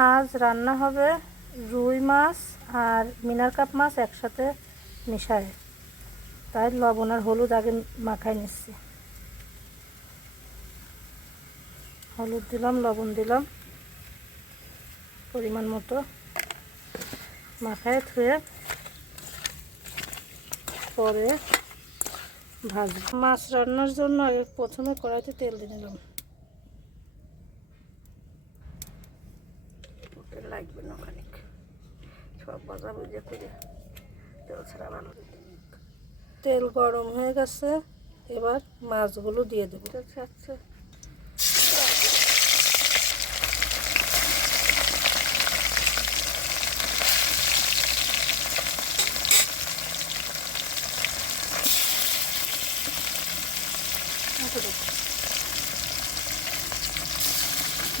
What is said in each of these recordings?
আজ রান্না হবে রুই মাছ আর মিনার কাপ মাছ একসাথে মিশায়, তাই লবণ আর হলুদ আগে মাখাই নিচ্ছি। হলুদ দিলাম, লবণ দিলাম পরিমাণ মতো, মাখায় ধুয়ে পরে ভাজব। মাছ রান্নার জন্য আগে প্রথমে কড়াইতে তেল দিয়ে নিলাম। লাগবে না অনেক, সব ভাজা ভুজা করে তেল ছাড়া ভালো। তেল গরম হয়ে গেছে, এবার মাছগুলো দিয়ে দেবো। আচ্ছা,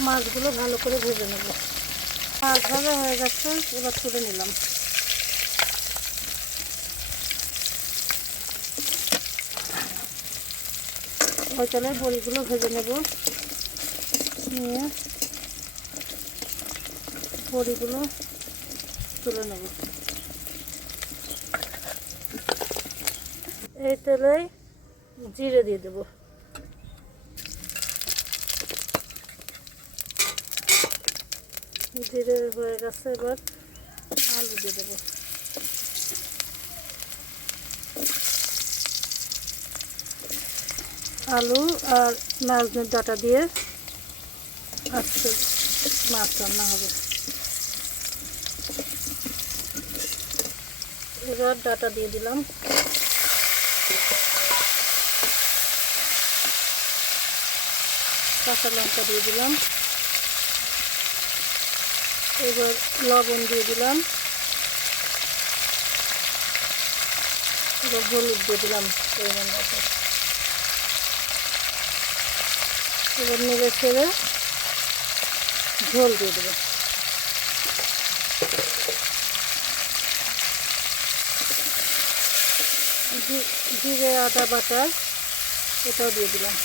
মাছগুলো ভালো করে ভেজে নেব। মাছ ভাজা হয়ে গেছে, এবার তুলে নিলাম। ওই তেলে বড়িগুলো ভেজে নেব, নিয়ে বড়িগুলো তুলে নেব। এই তেলেই জিরে দিয়ে দেব। জিরে হয়ে গেছে, এবার আলু দিয়ে দেবো। আলু আর নারকেল ডাঁটা দিয়ে আজকে মাছ রান্না হবে। এবার ডাঁটা দিয়ে দিলাম, কাঁচা লঙ্কা দিয়ে দিলাম, এবার লবণ দিয়ে দিলাম, এবার হলুদ দিয়ে দিলাম পরিমাণ মতো। এবার নেড়ে চেড়ে ঝোল দিয়ে দেবো। জিরে আদা বাটা এটাও দিয়ে দিলাম।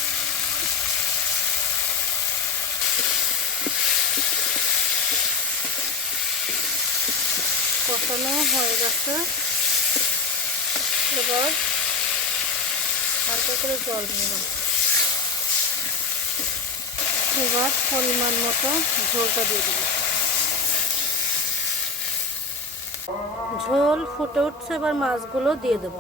কষানো হয়ে গেছে, এবার হালকা করে জল দিলাম। এবার পরিমাণ মতো ঝোলটা দিয়ে দেব। ঝোল ফুটে উঠছে, এবার মাছগুলো দিয়ে দেব।